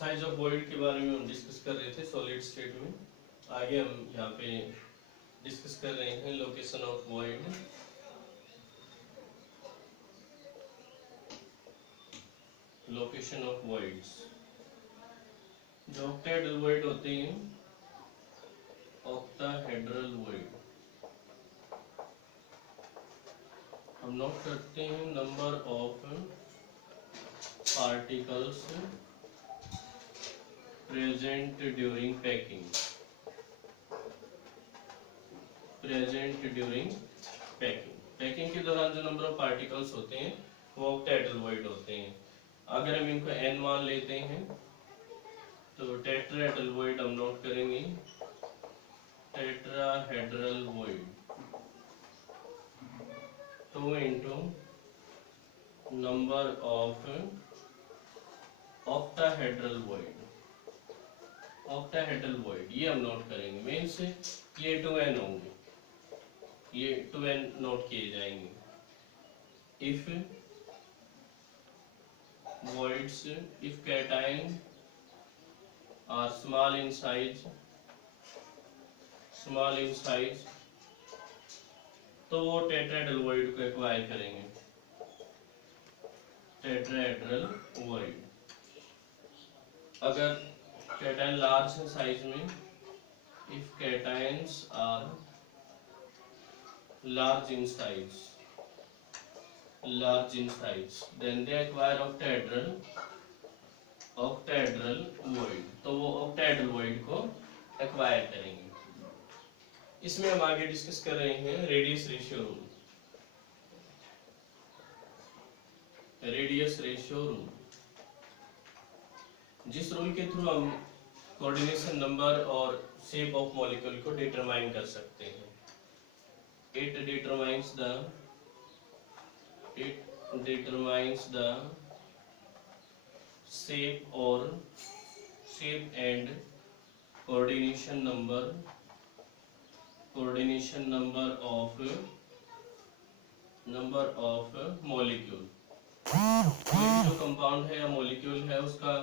Size of void के बारे में हम डिस्कस कर रहे थे सॉलिड स्टेट में। आगे हम यहाँ पे डिस्कस कर रहे हैं location of void. Location of voids जो ऑक्टाहेड्रल वॉइड होते हैं, ऑक्टाहेड्रल वॉइड हम नोट करते हैं number of particles present during packing. Packing के दौरान जो नंबर ऑफ पार्टिकल्स होते हैं वो ऑक्टाहेड्रल वॉइड होते हैं। अगर हम इनको n मान लेते हैं तो टेट्राहेड्रल वॉइड हम नोट करेंगे। Tetrahedral void 2 into number of octahedral void. Octahedral void ये हम नोट करेंगे। मीन्स ये 2n होंगे, ये 2n नोट किए जाएंगे। If voids, if cation are small in size, तो वो टेट्राहेड्रल वॉइड को एक्वायर करेंगे। टेट्राहेड्रल वॉइड अगर कैटायन लार्ज है साइज में, if cations are large in size then they acquire octahedral void, तो वो octahedral void को acquire करेंगे। इसमें हम आगे डिस्कस कर रहे हैं radius ratio rule. Radius ratio rule जिस रूल के थ्रू हम कोऑर्डिनेशन नंबर और शेप ऑफ मॉलिक्यूल को डिटरमाइन कर सकते हैं। It determines the shape and coordination number of molecule। कोई जो कंपाउंड है या मॉलिक्यूल है उसका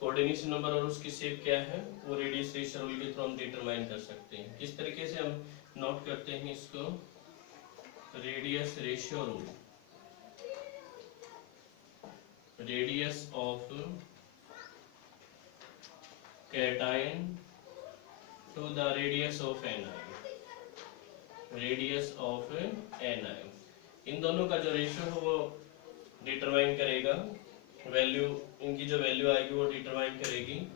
कोऑर्डिनेशन नंबर और उसकी शेप क्या है वो रेडियस रेशियो रूल के थ्रू हम डिटरमाइन कर सकते हैं। किस तरीके से हम नोट करते हैं इसको? Radius ratio rule. Radius of cation to the radius of anion. Radius of anion, इन दोनों का जो रेशियो है वो डिटरमाइन करेगा वैल्यू, इनकी जो वैल्यू आएगी वो डिटरमाइन करेगी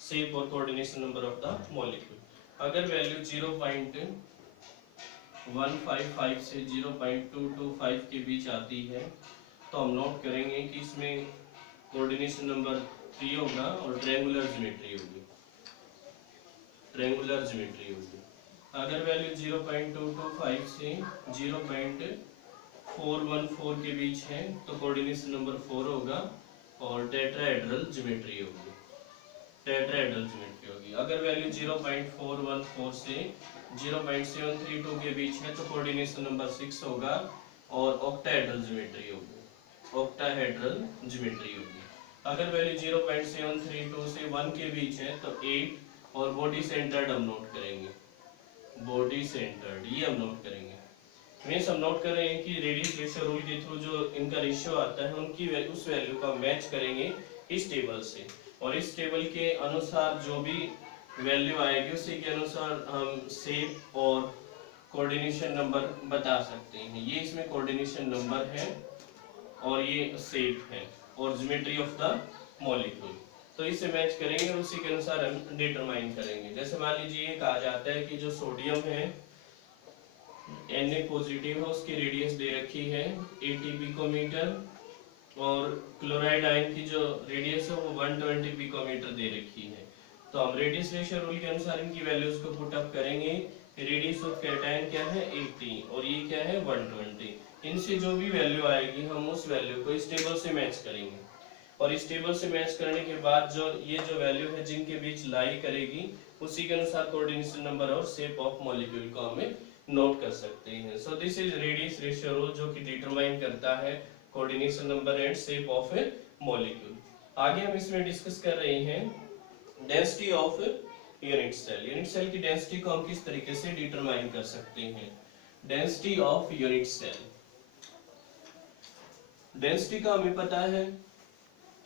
शेप और coordination number of the molecule. अगर वैल्यू 0.155 से 0.225 के बीच आती है तो हम नोट करेंगे कि इसमें कोऑर्डिनेशन नंबर 3 होगा और ट्रायंगुलर ज्योमेट्री होगी। अगर वैल्यू 0.225 से 0.414 के बीच है तो कोऑर्डिनेशन नंबर 4 होगा और टेट्राहेड्रल ज्योमेट्री होगी। अगर वैल्यू 0.414 से 0.732 के बीच है तो कोऑर्डिनेशन नंबर 6 होगा और ऑक्टाहेड्रल ज्योमेट्री होगी। अगर वैल्यू 0.732 से 1 के बीच है तो 8 और बॉडी सेंटर्ड हम नोट करेंगे। ये हम नोट करेंगे। मीन्स हम नोट कर रहे हैं कि रेडियस रेशियो रूल के थ्रू जो इनका रेशियो आता है उनकी उस वैल्यू का मैच करेंगे इस टेबल से, और इस टेबल के अनुसार जो भी वैल्यू आएगी उसी के अनुसार हम शेप और कोऑर्डिनेशन नंबर बता सकते हैं। ये इसमें कोऑर्डिनेशन नंबर है और ये शेप है और ज्योमेट्री ऑफ द मॉलिक्यूल, तो इसे मैच करेंगे और उसी के अनुसार हम डिटरमाइन करेंगे। जैसे मान लीजिए ये कहा जाता है कि जो सोडियम है Na पॉजिटिव है, उसकी रेडियस दे रखी है 80 पिकोमीटर और क्लोराइड आयन की जो रेडियस है वो 120 पिकोमीटर दे रखी है। तो हम रेडियस रेशियो रूल के अनुसार इनकी वैल्यूज को पुट अप करेंगे। रेडियस ऑफ कैटायन क्या है 80 और ये क्या है 120। इनसे जो भी वैल्यू आएगी हम उस वैल्यू को इस टेबल से मैच करेंगे और इस टेबल से मैच करने के बाद जो ये जो वैल्यू है जिनके बीच लाई करेगी उसी के अनुसार कोऑर्डिनेशन नंबर और शेप ऑफ मॉलिक्यूल को हमें नोट कर सकते हैं। So this is radius ratio rule जो कि डिटरमाइन करता है coordination number and shape of a molecule. आगे हम इसमें डिस्कस कर रहे हैं density of unit cell. Unit cell की डेंसिटी को हम किस तरीके से डिटरमाइन कर सकते हैं। Density of unit cell, density का हमें पता है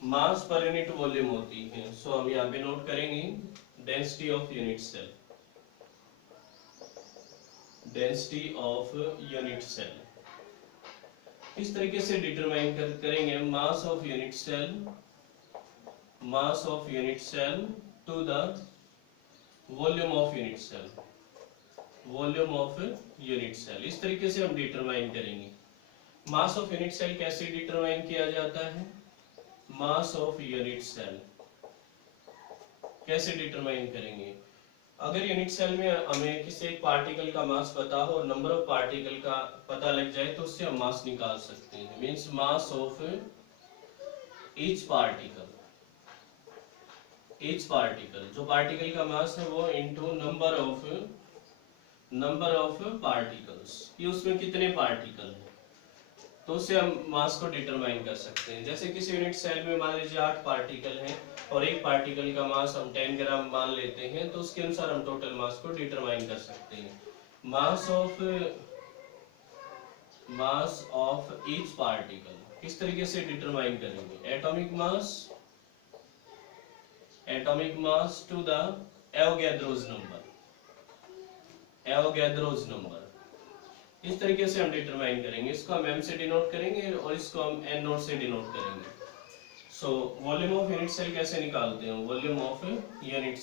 मास पर यूनिट वॉल्यूम होती है। सो हम यहाँ पे नोट करेंगे density of unit cell, density of unit cell इस तरीके से डिटरमाइन करेंगे mass of unit cell, mass of unit cell to the volume of unit cell, volume of unit cell. इस तरीके से हम डिटरमाइन करेंगे। मास ऑफ यूनिट सेल कैसे डिटरमाइन किया जाता है, मास ऑफ यूनिट सेल कैसे डिटरमाइन करेंगे। अगर यूनिट सेल में हमें किसी एक पार्टिकल का मास पता हो और नंबर ऑफ पार्टिकल का पता लग जाए तो उससे हम मास निकाल सकते हैं। Means mass of each particle, each particle जो पार्टिकल का मास है वो इनटू नंबर ऑफ पार्टिकल्स, ये उसमें कितने पार्टिकल हैं तो उससे हम मास को डिटरमाइन कर सकते हैं। जैसे किसी यूनिट सेल में मान लीजिए 8 पार्टिकल हैं और एक पार्टिकल का मास हम 10 ग्राम मान लेते हैं तो उसके अनुसार हम टोटल मास को डिटरमाइन कर सकते हैं। मास ऑफ ईच पार्टिकल किस तरीके से डिटरमाइन करेंगे, atomic mass to the Avogadro's number, इस तरीके से हम डिटरमाइन करेंगे। इसको हम m से डिनोट करेंगे और इसको हम n नोट से डिनोट करेंगे। So volume of unit cell कैसे निकालते हैं, वॉल्यूम ऑफ यूनिट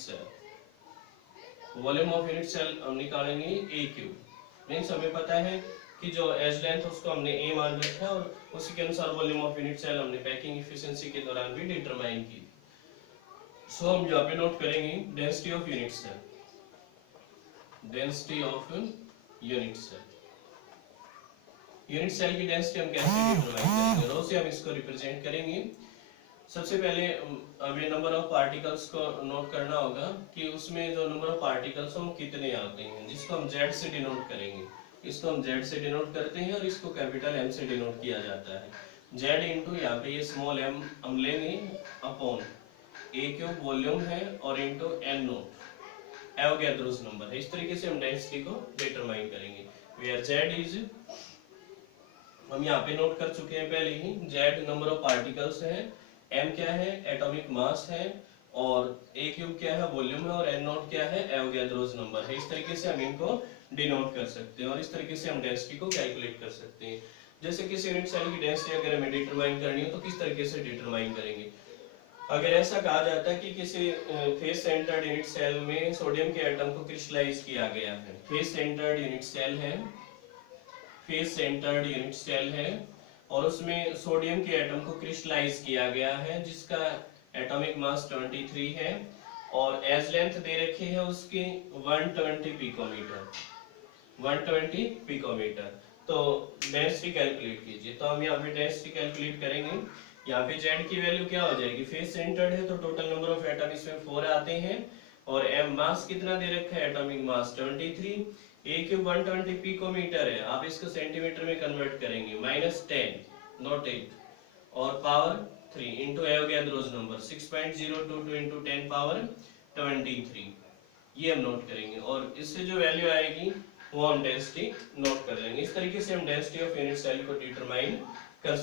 सेल हम निकालेंगे a क्यूब। मीन्स हमें पता है कि जो एज लेंथ उसको हमने a मान रखा है और उसी के अनुसार वॉल्यूम ऑफ यूनिट सेल हमने पैकिंग एफिशिएंसी के दौरान भी डिटरमाइन की। सो हम यहाँ पे नोट करेंगे density of unit cell, density of unit cell. Unit cell की डेंसिटी हम कैसे डिटरमाइन करेंगे, रो से हम इसको रिप्रेजेंट करेंगे। सबसे पहले हमें नंबर ऑफ पार्टिकल्स को नोट करना होगा कि उसमें जो नंबर ऑफ पार्टिकल्स हैं वो कितने आते हैं, जिसको हम z से डिनोट करेंगे। इसको हम z से डिनोट करते हैं और इसको कैपिटल M से डिनोट किया जाता है। z इंटू यहाँ पे ये स्मॉल m हम लेंगे अपॉन a क्यूब वॉल्यूम है और into n note Avogadro's number है। इस तरीके से हम डेंसिटी को डिटरमाइन करेंगे। वेयर z इज, हम यहाँ पे नोट कर चुके हैं पहले ही, z नंबर ऑफ पार्टिकल्स है, m क्या है एटॉमिक मास है और a क्यूब क्या है वॉल्यूम है और n नॉट क्या है एवोगैड्रोस नंबर है। इस तरीके से हम इनको डिनोट कर सकते हैं और इस तरीके से हम डेंसिटी को कैलकुलेट कर सकते हैं। जैसे किसी यूनिट सेल की डेंसिटी अगर हमें डिटरमाइन करनी हो तो किस तरीके से डिटरमाइन करेंगे। अगर ऐसा कहा जाता है कि किसी फेस सेंटर्ड यूनिट सेल में सोडियम के एटम को क्रिस्टलाइज किया गया है, फेस सेंटर्ड यूनिट सेल है, फेस सेंटर्ड यूनिट सेल है और उसमें सोडियम के एटम को क्रिस्टलाइज किया गया है जिसका एटॉमिक मास 23 है और एज लेंथ दे रखी है उसकी 120 पिकोमीटर, 120 पिकोमीटर। तो डेंसिटी कैलकुलेट कीजिए। तो हम यहाँ पे डेंसिटी कैलकुलेट करेंगे। यहाँ पे z की वैल्यू क्या हो जाएगी, फेस सेंटर्ड है तो टोटल नंबर ऑफ एटम इसमें 4 आते हैं और m मास कितना दे रखा है atomic mass 23, a cube 120 picometre है, आप इसको सेंटीमीटर में कन्वर्ट करेंगे -10 नॉट 8 और power 3 into Avogadro's number 6.022 into 10 power 23, ये हम नोट करेंगे और इससे जो वैल्यू आएगी वो हम डेंसिटी नोट कर लेंगे। इस तरीके से हम डेंसिटी ऑफ यूनिट सेल को डिटरमाइन कर सकते हैं।